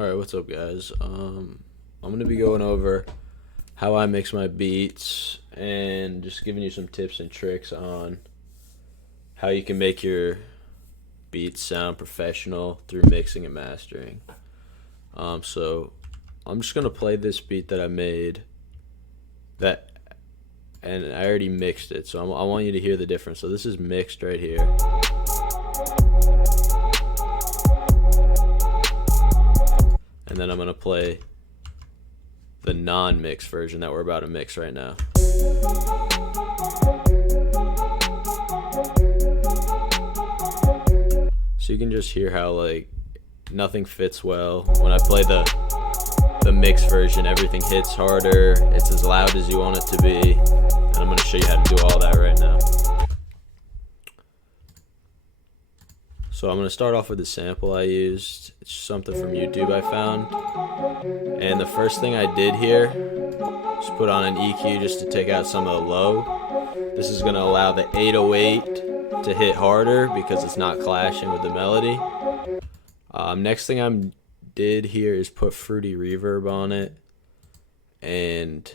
Alright, what's up, guys? I'm gonna be going over how I mix my beats and just giving you some tips and tricks on how you can make your beats sound professional through mixing and mastering. So I'm just gonna play this beat that I made that, and I already mixed it. So I want you to hear the difference. So this is mixed right here. And then I'm gonna play the non-mix version that we're about to mix right now. So you can just hear how like nothing fits well. When I play the mix version, everything hits harder, it's as loud as you want it to be, and I'm gonna show you how to do all that right now. So I'm gonna start off with the sample I used. It's something from YouTube I found. And the first thing I did here is put on an EQ just to take out some of the low. This is gonna allow the 808 to hit harder because it's not clashing with the melody. Next thing I did here is put Fruity Reverb on it. And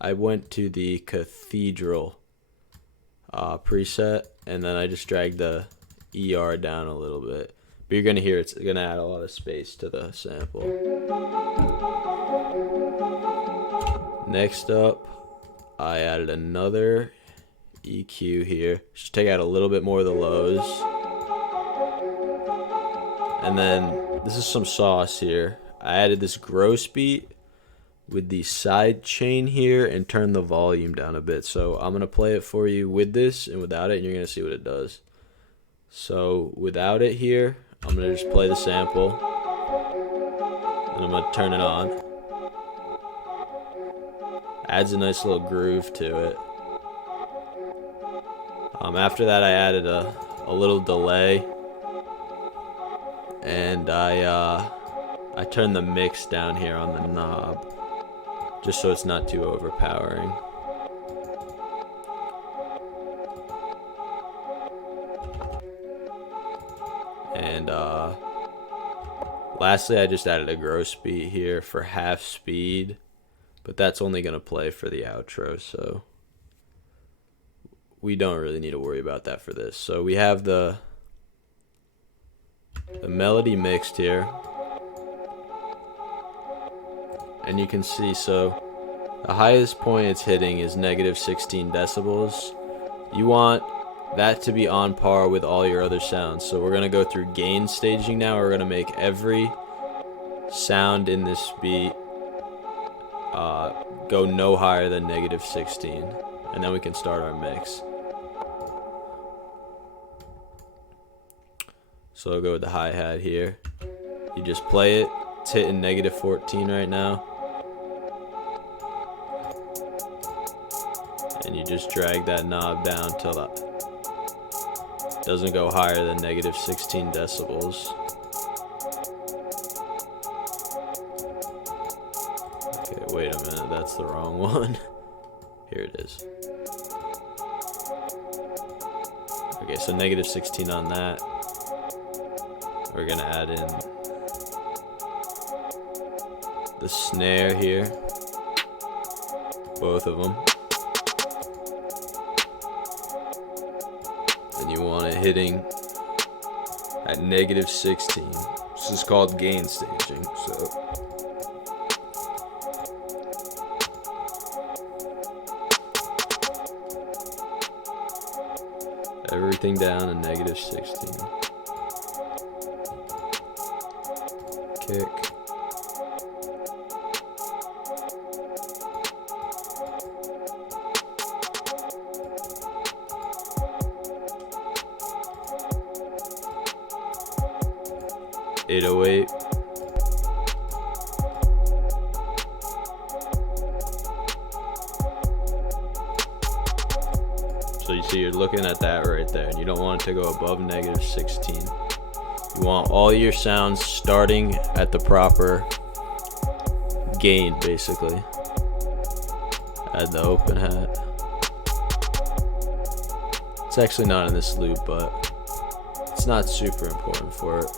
I went to the Cathedral preset, and then I just dragged the ER down a little bit, but you're gonna hear it's gonna add a lot of space to the sample. Next up, I added another EQ here, just take out a little bit more of the lows, and then this is some sauce here. I added this gross beat with the side chain here and turn the volume down a bit. So I'm gonna play it for you with this and without it, and you're gonna see what it does. So without it here, I'm going to just play the sample, and I'm going to turn it on. Adds a nice little groove to it. After that, I added a little delay, and I turned the mix down here on the knob, just so it's not too overpowering. And lastly, I just added a gross beat here for half speed, but that's only going to play for the outro, so we don't really need to worry about that for this. So we have the melody mixed here, and you can see, so the highest point it's hitting is -16 decibels. You want that to be on par with all your other sounds. So we're gonna go through gain staging now. We're gonna make every sound in this beat go no higher than -16, and then we can start our mix. So I'll go with the hi-hat here. You just play it. It's hitting -14 right now, and you just drag that knob down till that doesn't go higher than -16 decibels. Okay, wait a minute, that's the wrong one. Here it is. Okay, so -16 on that. We're gonna add in the snare here, both of them. And you want it hitting at -16. This is called gain staging. So everything down to -16. Kick. .808. So you see, you're looking at that right there, and you don't want it to go above -16. You want all your sounds starting at the proper gain, basically. Add the open hat. It's actually not in this loop, but it's not super important for it.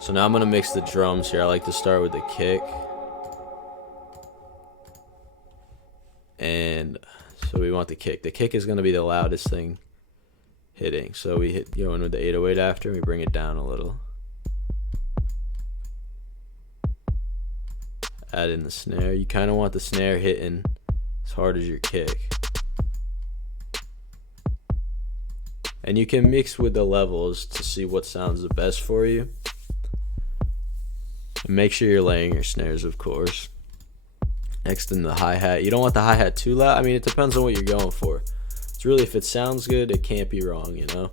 So now I'm gonna mix the drums here. I like to start with the kick. And so we want the kick. The kick is gonna be the loudest thing hitting. So we go in with the 808 after, and we bring it down a little. Add in the snare. You kind of want the snare hitting as hard as your kick. And you can mix with the levels to see what sounds the best for you. And make sure you're laying your snares, of course. Next in the hi-hat. You don't want the hi-hat too loud. I mean, it depends on what you're going for. It's really, if it sounds good, it can't be wrong, you know?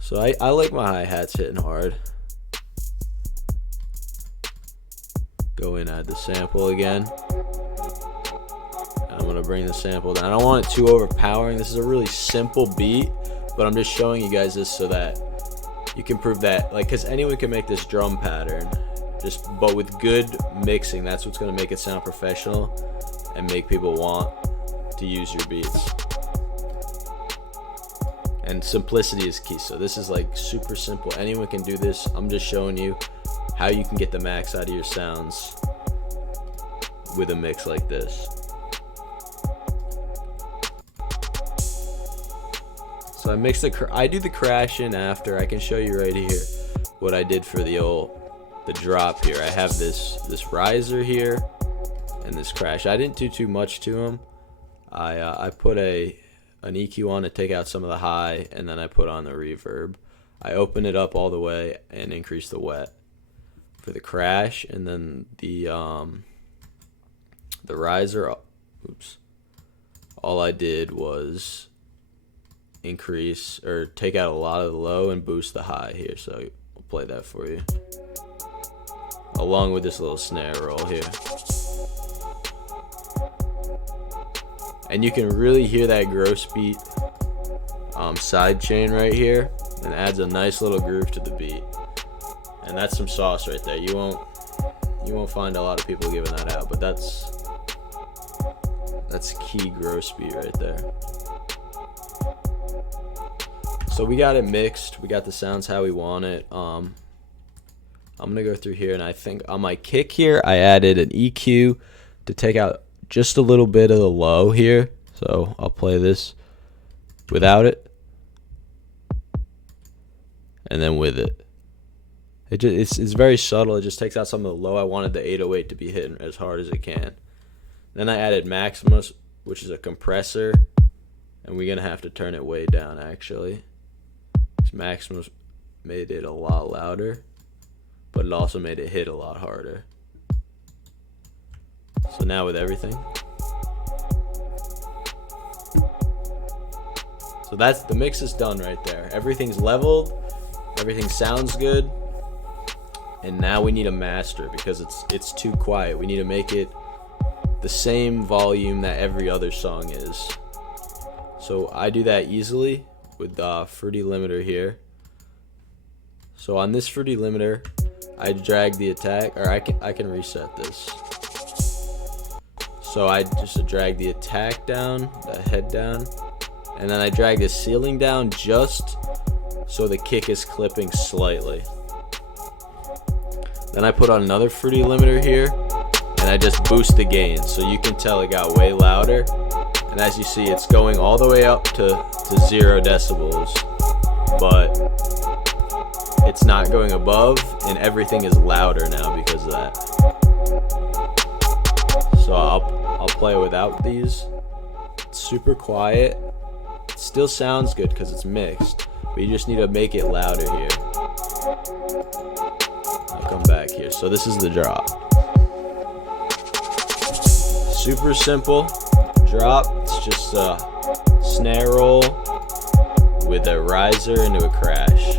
So I like my hi-hats hitting hard. Go in, add the sample again. I'm gonna bring the sample down. I don't want it too overpowering. This is a really simple beat, but I'm just showing you guys this so that you can prove that, like, because anyone can make this drum pattern, but with good mixing, that's what's gonna make it sound professional and make people want to use your beats. And simplicity is key. So this is like super simple. Anyone can do this. I'm just showing you how you can get the max out of your sounds with a mix like this. So I do the crash in after. I can show you right here what I did for the drop here. I have this riser here and this crash. I didn't do too much to them. I put an EQ on to take out some of the high, and then I put on the reverb. I open it up all the way and increase the wet for the crash, and then the riser. Oops. All I did was increase or take out a lot of the low and boost the high here. So we'll play that for you, along with this little snare roll here. And you can really hear that gross beat side chain right here, and adds a nice little groove to the beat. And that's some sauce right there. You won't find a lot of people giving that out, but that's key gross beat right there. So we got it mixed. We got the sounds how we want it. I'm gonna go through here, and I think on my kick here, I added an EQ to take out just a little bit of the low here. So I'll play this without it, and then with it. It's very subtle. It just takes out some of the low. I wanted the 808 to be hitting as hard as it can. Then I added Maximus, which is a compressor, and we're gonna have to turn it way down actually. Maximus made it a lot louder, but it also made it hit a lot harder. So now with everything. So that's the mix is done right there. Everything's leveled, everything sounds good. And now we need a master because it's too quiet. We need to make it the same volume that every other song is. So I do that easily with the Fruity Limiter here. So on this Fruity Limiter, I drag the attack, or I can reset this. So I just drag the attack down, the head down, and then I drag the ceiling down just so the kick is clipping slightly. Then I put on another Fruity Limiter here, and I just boost the gain, so you can tell it got way louder. And as you see, it's going all the way up to 0 decibels, but it's not going above, and everything is louder now because of that. So I'll play without these. It's super quiet. It still sounds good because it's mixed, but you just need to make it louder here. I'll come back here. So this is the drop. Super simple drop. It's just a snare roll with a riser into a crash.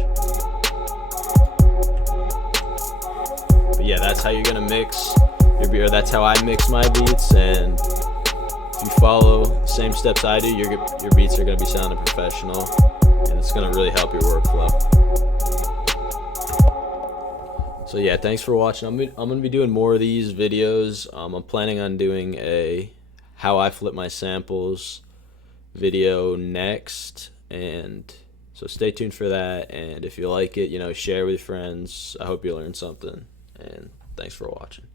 But yeah, that's how you're gonna mix your beat, or that's how I mix my beats. And if you follow the same steps I do, your beats are gonna be sounding professional, and it's gonna really help your workflow. So yeah, thanks for watching. I'm gonna be doing more of these videos. I'm planning on doing a how I flip my samples video next, and So stay tuned for that, and if you like it, share with your friends. I hope you learned something, and thanks for watching.